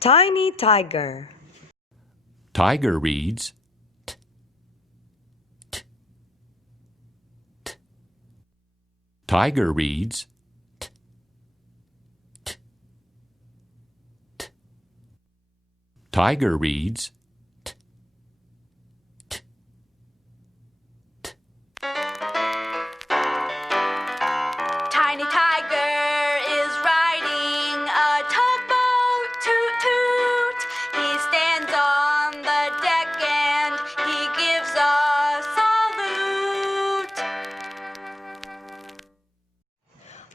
Tiny Tiger. Tiger reads t, t, t. Tiger reads t, t, t. Tiger reads t, t, t. Tiny Tiger is riding a tugboat, toot toot. He stands on the deck and he gives a salute.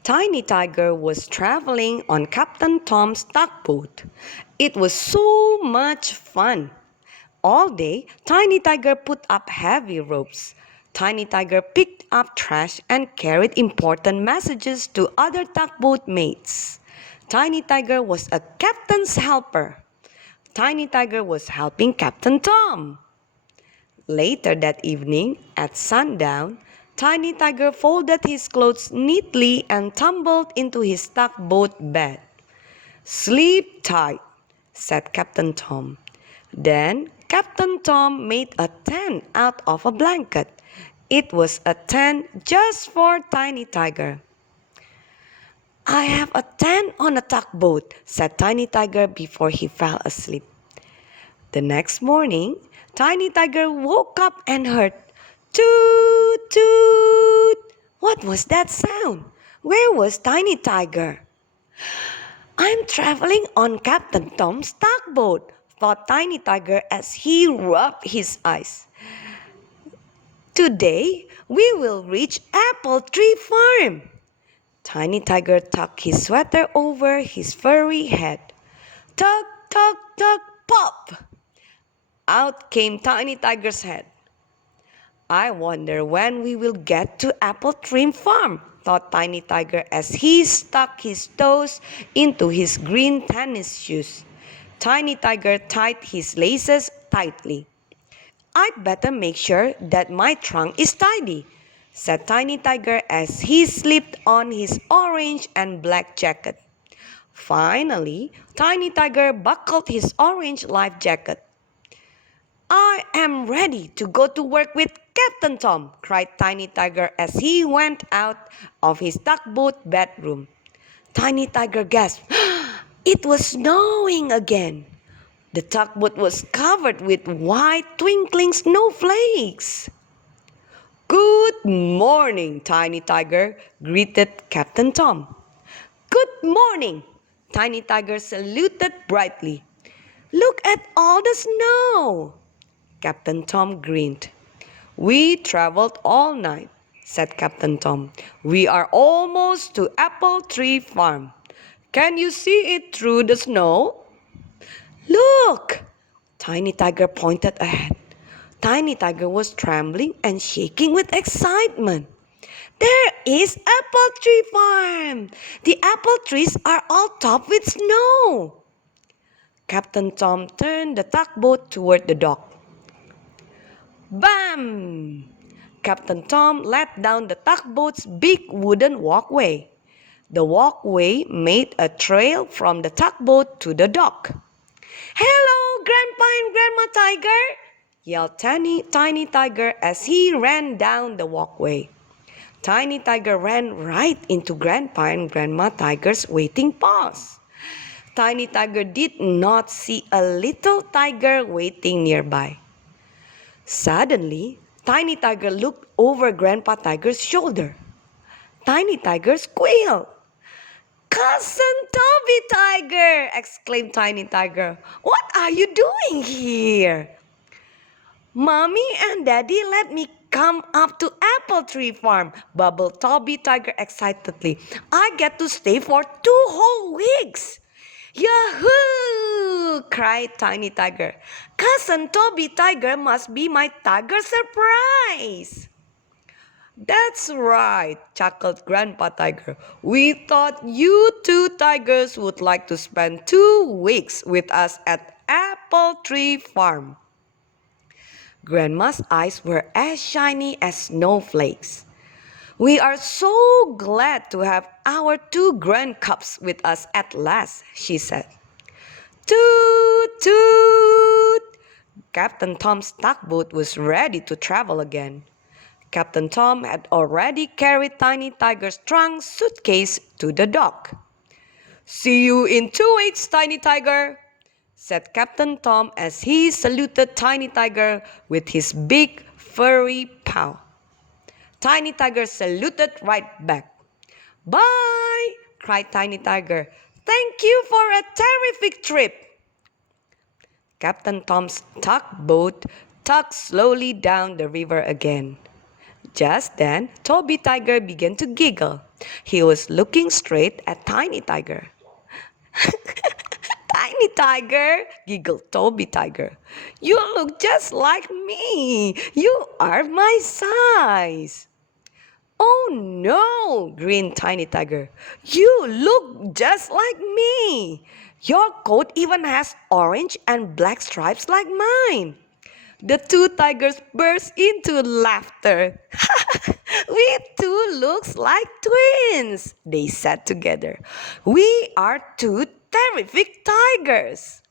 Tiny Tiger was traveling on Captain Tom's tugboat. It was so much fun. All day, Tiny Tiger put up heavy ropes. Tiny Tiger picked up trash and carried important messages to other tugboat mates. Tiny Tiger was a captain's helper. Tiny Tiger was helping Captain Tom. Later that evening, at sundown, Tiny Tiger folded his clothes neatly and tumbled into his tugboat bed. "Sleep tight," said Captain Tom. Then Captain Tom made a tent out of a blanket. It was a tent just for Tiny Tiger. "I have a tent on a tugboat," said Tiny Tiger before he fell asleep. The next morning, Tiny Tiger woke up and heard toot toot. What was that sound? Where was Tiny Tiger? "I'm traveling on Captain Tom's tugboat," thought Tiny Tiger as he rubbed his eyes. "Today we will reach Apple Tree Farm." Tiny Tiger tucked his sweater over his furry head. Tug, tug, tug, pop! Out came Tiny Tiger's head. "I wonder when we will get to Apple Tree Farm," thought Tiny Tiger as he stuck his toes into his green tennis shoes. Tiny Tiger tied his laces tightly. "I'd better make sure that my trunk is tidy," said Tiny Tiger as he slipped on his orange and black jacket. Finally, Tiny Tiger buckled his orange life jacket. "I am ready to go to work with Captain Tom," cried Tiny Tiger as he went out of his tugboat bedroom. Tiny Tiger gasped. It was snowing again. The tugboat was covered with white twinkling snowflakes. "Good morning, Tiny Tiger," greeted Captain Tom. "Good morning." Tiny Tiger saluted brightly. "Look at all the snow." Captain Tom grinned. "We traveled all night," said Captain Tom. "We are almost to Apple Tree Farm. Can you see it through the snow?" "Look!" Tiny Tiger pointed ahead. Tiny Tiger was trembling and shaking with excitement. "There is Apple Tree Farm! The apple trees are all topped with snow." Captain Tom turned the tugboat toward the dock. Bam! Captain Tom let down the tugboat's big wooden walkway. The walkway made a trail from the tugboat to the dock. "Hello, Grandpa and Grandma Tiger!" yelled Tiny Tiger as he ran down the walkway. Tiny Tiger ran right into Grandpa and Grandma Tiger's waiting paws. Tiny Tiger did not see a little tiger waiting nearby. Suddenly, Tiny Tiger looked over Grandpa Tiger's shoulder. Tiny Tiger squealed. "Cousin Toby Tiger!" exclaimed Tiny Tiger. "What are you doing here?" "Mommy and Daddy let me come up to Apple Tree Farm," bubbled Toby Tiger excitedly. "I get to stay for 2 whole weeks." "Yahoo!" cried Tiny Tiger. "Cousin Toby Tiger must be my tiger surprise." "That's right," chuckled Grandpa Tiger. "We thought you two tigers would like to spend 2 weeks with us at Apple Tree Farm." Grandma's eyes were as shiny as snowflakes. "We are so glad to have our 2 grand cubs with us at last," she said. Toot, toot! Captain Tom's tugboat was ready to travel again. Captain Tom had already carried Tiny Tiger's trunk suitcase to the dock. "See you in 2 weeks, Tiny Tiger," said Captain Tom as he saluted Tiny Tiger with his big furry paw. Tiny Tiger saluted right back. "Bye!" cried Tiny Tiger. "Thank you for a terrific trip." Captain Tom's tugboat tugged slowly down the river again. Just then, Toby Tiger began to giggle. He was looking straight at Tiny Tiger. "Tiny Tiger," giggled Toby Tiger, "you look just like me. You are my size." "Oh no," grinned Tiny Tiger. "You look just like me. Your coat even has orange and black stripes like mine." The two tigers burst into laughter. "We two looks like twins," they said together. "We are two terrific tigers."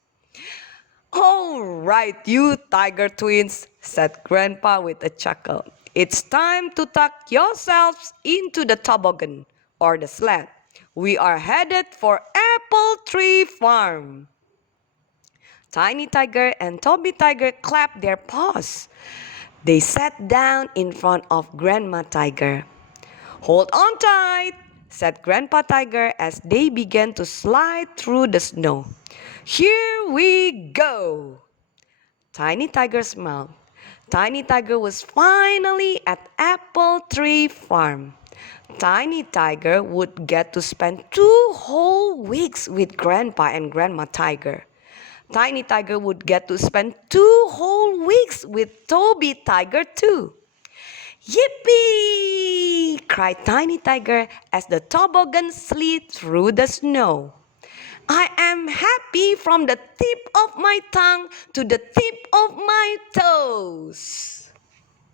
"All right, you tiger twins," said Grandpa with a chuckle. "It's time to tuck yourselves into the toboggan or the sled. We are headed for Apple Tree Farm." Tiny Tiger and Toby Tiger clapped their paws. They sat down in front of Grandma Tiger. "Hold on tight," said Grandpa Tiger as they began to slide through the snow. "Here we go." Tiny Tiger smiled. Tiny Tiger was finally at Apple Tree Farm. Tiny Tiger would get to spend 2 whole weeks with Grandpa and Grandma Tiger. Tiny Tiger would get to spend 2 whole weeks with Toby Tiger too. "Yippee!" cried Tiny Tiger as the toboggan slid through the snow. "I am happy from the tip of my tongue to the tip of my toes."